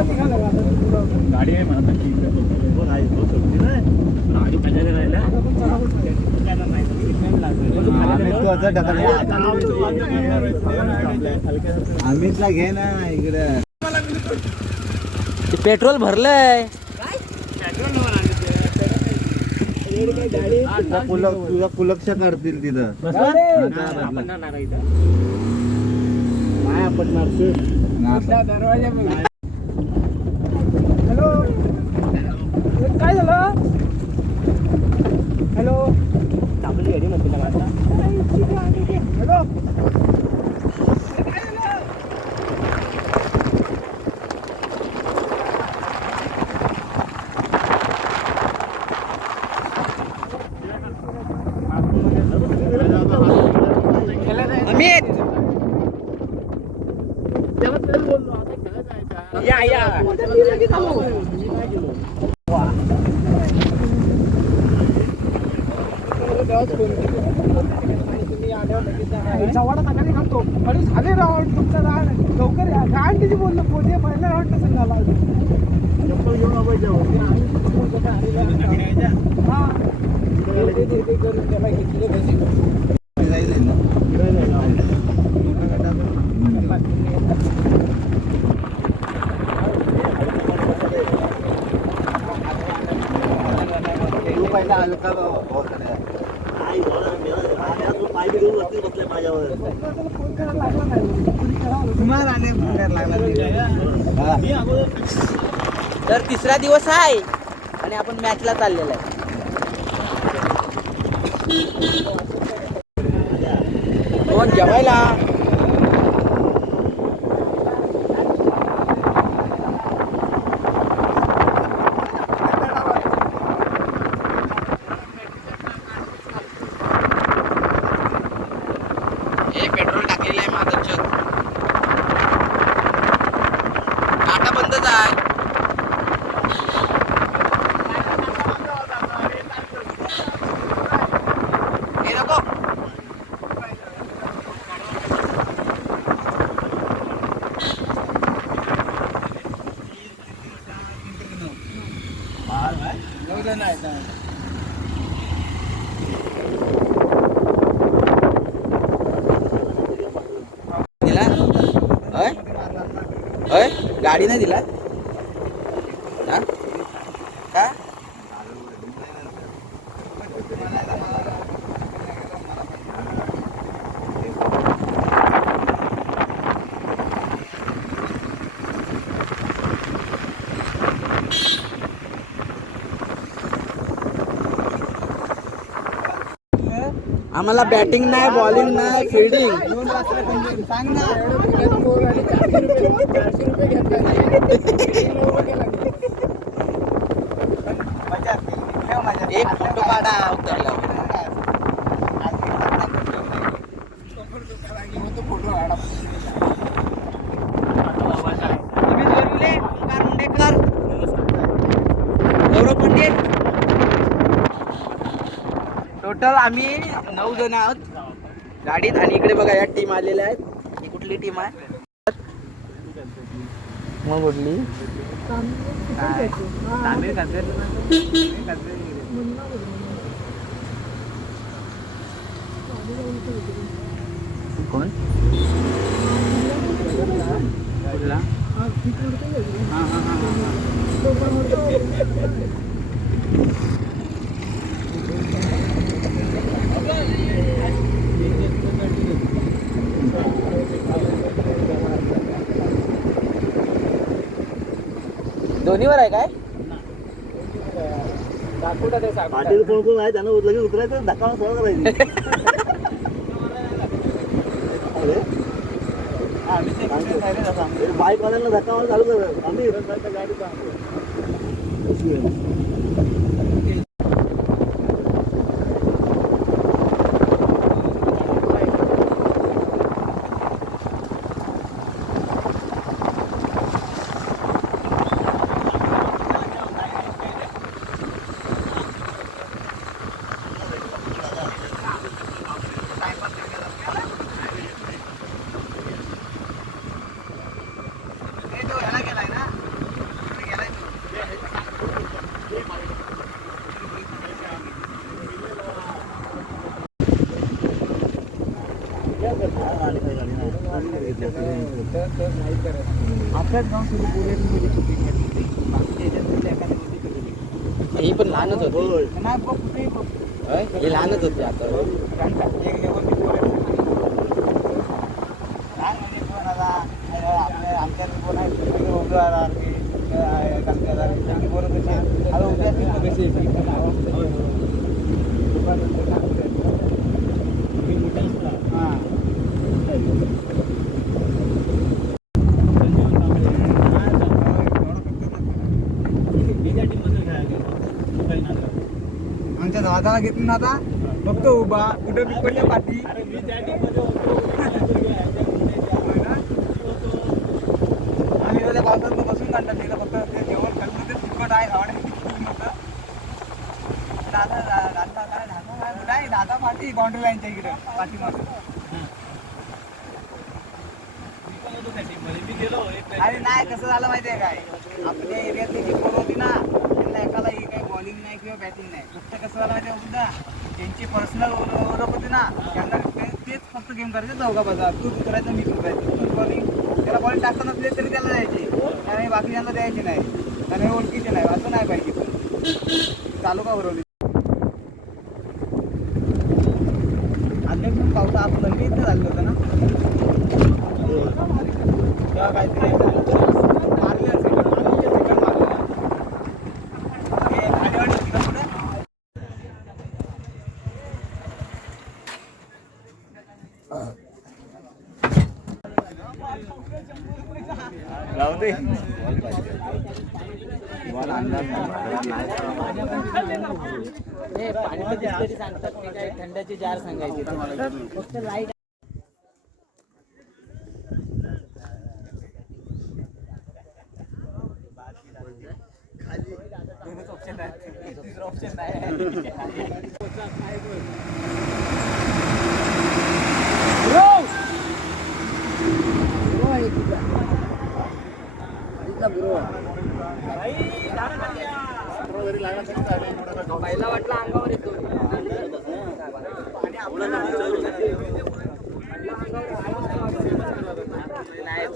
गाडी आहे म्हणा तशी इकडे पण आहे तो सोडली ना आजू खाली राहिला अमितला घे ना इकडे. पेट्रोल भरलंय. तुझा कुलक्ष करतील तिथं. दरवाजा हॅलो काय झालं. हॅलो आपली गाडी म्हणते ना आता. हॅलो अमित या या चव्हाडा सकाळी घालतो आणि झाले राऊंड तुमचा लवकर या काय तिची बोललो पोते पहिला राऊंड कसं झाला हा करून त्याला घेतले पहिला हलका तर तिसरा दिवस आहे आणि आपण मॅचला चाललेला आहे. कोण जेवायला पेट्रोल टाकलेलं आहे माझं आता बंदच आहे. हे नको दिला होय गाडी नाही दिला हा? का आम्हाला बॅटिंग नाही बॉलिंग नाही फिल्डिंग सांग ना 400 रुपये घेतला एक फोटो काढा उतरला फोटो काढा मुंडेकर गौरव पंडित टोटल आम्ही 9 जण आहोत गाडीत. आणि इकडे बघा या टीम आलेल्या आहेत. ही कुठली टीम आहे मग कुठली कोण कुठला दोन्हीवर आहे काय पाटील कोण कोण आहे त्यांना लगेच उतरायचं धक्का सगळं करायची. बाईक वाल्यांना धक्का चालू कर आम्ही गाडी तर नाही करत. आताच जाऊन सुरू पुण्यात शूटिंग करते. बाकीच्या याच्यात एखाद्या गोष्टी करू. ही पण लहानच होती. नाही बघ कुठेही बघ. हे लहानच होते आता. एक लेवल आमच्या कोण आहे आमच्या दादाला घेतली ना आता फक्त उभा कुठे बिकडल्या पाठी. आम्ही एवढ्या पावसात बसून काढतात तिला फक्त ते जेवण खाल्लं ते तिखट आहे आवडे दादा दादा नाही दादा पाठी बाउंड्री लाईनच्या इकडे पाठीमागे. अरे नाही कसं झालं माहितीये काय आपल्या एरियातली जी पोरं होती ना त्यांना एकालाही काही बॉलिंग नाही किंवा बॅटिंग नाही. फक्त कसं झालं माहिती सुद्धा ज्यांची पर्सनल ओळख होती ना त्यांना तेच फक्त गेम करायचे चौका बाजार. तू करायचं मी करायचं बॉलिंग त्याला बॉलिंग टाकता नसले तरी त्याला द्यायची आणि बाकीच्यांना द्यायची नाही आणि ओळखीचे नाही असं नाही पाहिजे. पण चालू का बरोबर अध्यक्ष पावसा आपण नंदी इथं झालं होतं ना तेव्हा काहीतरी मारले असेल सेकंड मारलेला राहू दे. पाणी सांगतात की काय थंडाची जार सांगायची फक्त लाईट. ऑप्शन आहे दुसरं ऑप्शन पहिला वाटला अंगावर येतो नाही